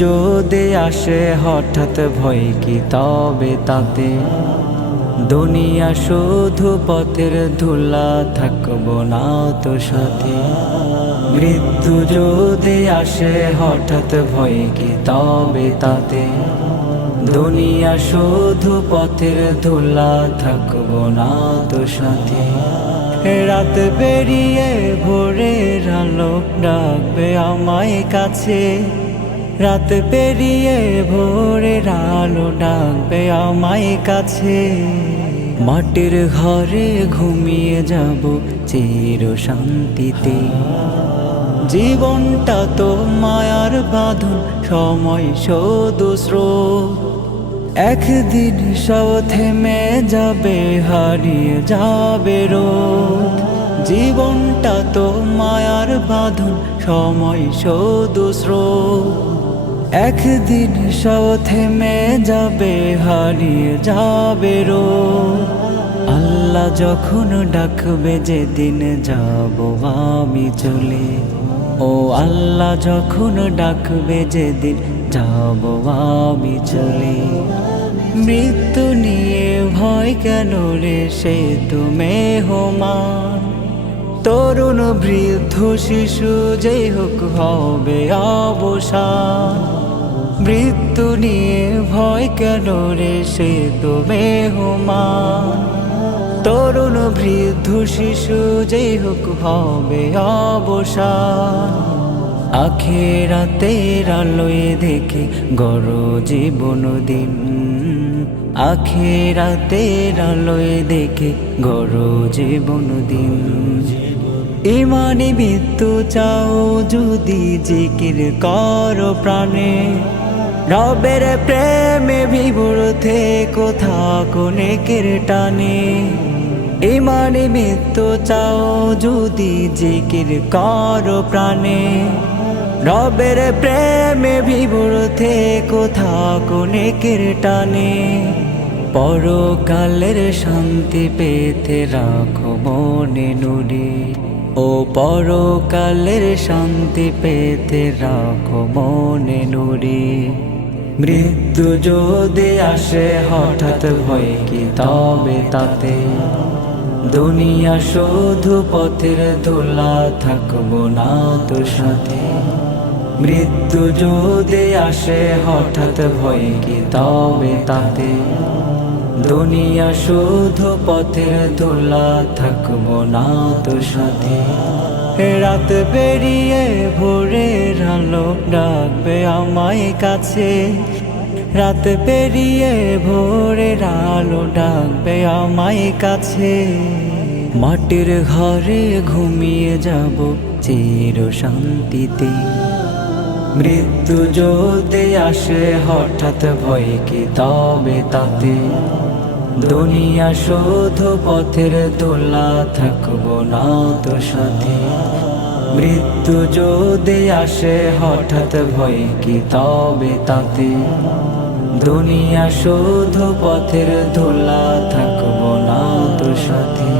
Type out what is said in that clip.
যদি আসে হঠাৎ ভয় কি তবে তাতে, দুনিয়া শুধু পথের ধুলা, থাকবো না তো সাথে। মৃত্যু যদি আসে হঠাৎ ভয় কি তবে তাতে, দুনিয়া শুধু পথের ধুলা, থাকবো না তো সাথে। রাত পেরিয়ে ভোরের আলো ডাকবে আমায় কাছে, রাত পেরিয়ে ভোরের আলো ডাকবে আমায় কাছে। মাটির ঘরে ঘুমিয়ে যাব চির শান্তিতে, জীবনটা তো মায়ার বাঁধন, সময় শুধু স্রোত। একদিন সব থেমে যাবে, হারিয়ে যাবে রোদ। জীবনটা তো মায়ার বাঁধন, সময় শুধু স্রোত। একদিন সব থেমে যাবে, হারিয়ে যাবে রোদ। আল্লাহ যখন ডাকবে যেদিন যাব আমি চলে, ও আল্লাহ যখন ডাকবে যেদিন যাব আমি চলে। মৃত্যু নিয়ে ভয় কেন রে, সে তো মেহমান। তরুণ বৃদ্ধ শিশু যেই হোক হবে অবসান। মৃত্যু নিয়ে ভয় কেন রে, সে তো মেহমান। তরুণ বৃদ্ধ শিশু যেই হোক হবে অবসান। আখিরাতের আলোয় দেখে গড় জীবন দিন, আখিরাতের আলোয় দেখে গড় জীবন দিন। ইমানি মৃত্যু চাও যদি, জিকির করো প্রাণে। রবের প্রেমে বিভোর থেকো, থাকো নেকের টানে। ইমানি মৃত্যু চাও যদি, জিকির করো প্রাণে। রবের প্রেমে বিভোর থেকো, থাকো নেকের টানে। পরকালের শান্তি পেতে রাখো মনে নুরে, ও পরকালের শান্তি পেতে রাখো মনে নুরে। মৃত্যু যদি আসে হঠাৎ ভয় কি তবে তাতে, দুনিয়া শুধু পথের ধুলা, থাকবো না তো সাথে। মৃত্যু যদি আসে হঠাৎ ভয় কি তবে তাতে, দুনিয়া শুধু পথের ধুলা, থাকবো না তো সাথে। রাত পেরিয়ে ভোরের আলো ডাকবে আমায় কাছে, রাত পেরিয়ে ভোরের আলো ডাকবে আমায় কাছে। মাটির ঘরে ঘুমিয়ে যাব চির শান্তিতে। মৃত্যু যদি আসে হঠাৎ ভয় কি তবে তাতে, দুনিয়া শুধু পথের ধুলা, থাকবো না তো সাথে। মৃত্যু যদি আসে হঠাৎ ভয় কি তবে তাতে, দুনিয়া শুধু পথের ধুলা, থাকবো না তো সাথে।